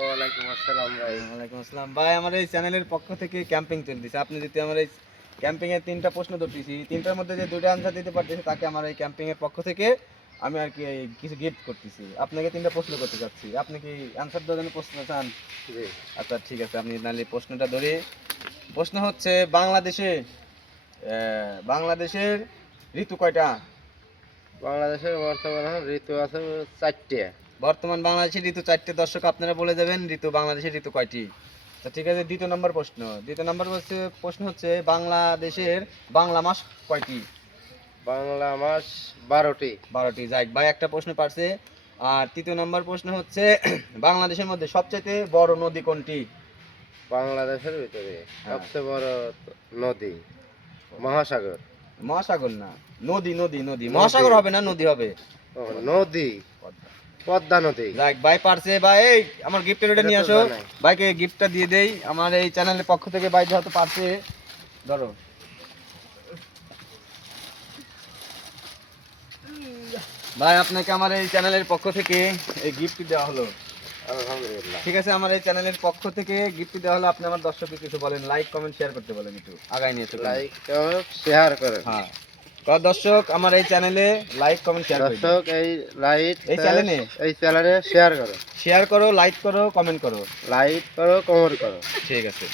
ওয়ালাইকুম আসসালাম ভাই। ওয়ালাইকুম আসসালাম ভাই। আমার এই চ্যানেলের পক্ষ থেকে ক্যাম্পিং চলতেছে। আপনি যদি আমার এই ক্যাম্পিং এর 3টা প্রশ্ন ধরতেছি, 3টার মধ্যে যে 2টা আনসার দিতে পারতেছে তাকে আমার এই ক্যাম্পিং এর পক্ষ থেকে আমি আর কি কিছু গিফট করতেছি। আপনাকে 3টা প্রশ্ন করতে চাচ্ছি, আপনি কি আনসার দেওয়ার জন্য প্রশ্ন চান? জি। আচ্ছা ঠিক আছে, আপনি নাহলে প্রশ্নটা ধরে। প্রশ্ন হচ্ছে বাংলাদেশের ঋতু কয়টা? বাংলাদেশের বর্তমানে ঋতু আছে 4টে। বর্তমান বাংলাদেশের ঋতু 4টে। দর্শক আপনারা বলে যাবেন বাংলাদেশের ঋতু কয়টি। তো ঠিক আছে, দ্বিতীয় নম্বর প্রশ্ন হচ্ছে বাংলাদেশের বাংলা মাস কয়টি? বাংলা মাস 12টি। 12টি। যাক ভাই, একটা প্রশ্ন পারছে। আর তৃতীয় নম্বর প্রশ্ন হচ্ছে বাংলাদেশের মধ্যে সবচেয়ে বড় নদী কোনটি? বাংলাদেশের ভিতরে হ্যাঁ। সবচেয়ে বড় মহাসাগর। মহাসাগর। মহাসাগর না, নদী নদী নদী। মহাসাগর হবে না, নদী হবে। ও, নদী। পদ্মা নদী। যাক ভাই পারছে ভাই। এই আমার গিফটের ওটা এটা নিয়ে তো আসো। জানাই। ভাইকে গিফটটা দিয়ে দেই আমার এই চ্যানেলের পক্ষ থেকে। ভাই যেহেতু পারছে, ধরো ভাই, আপনাকে আমার এই চ্যানেলের পক্ষ থেকে এই গিফট দেওয়া হলো। আলহামদুলিল্লাহ। ঠিক আছে, আমার এই চ্যানেলের পক্ষ থেকে গিফট দেওয়া হলো। আপনি আমার দর্শককে কিছু বলেন, লাইক কমেন্ট শেয়ার করতে বলেন, একটু আগায় নিয়ে চলুন। লাইক কমেন্ট শেয়ার করেন। হ্যাঁ, তো দর্শক আমার এই চ্যানেলে লাইক কমেন্ট শেয়ার করে দিন। দর্শক এই চ্যানেলে এই চ্যানেলে শেয়ার করো। শেয়ার করো, লাইক করো, কমেন্ট করো। লাইক করো, কমেন্ট করো। ঠিক আছে।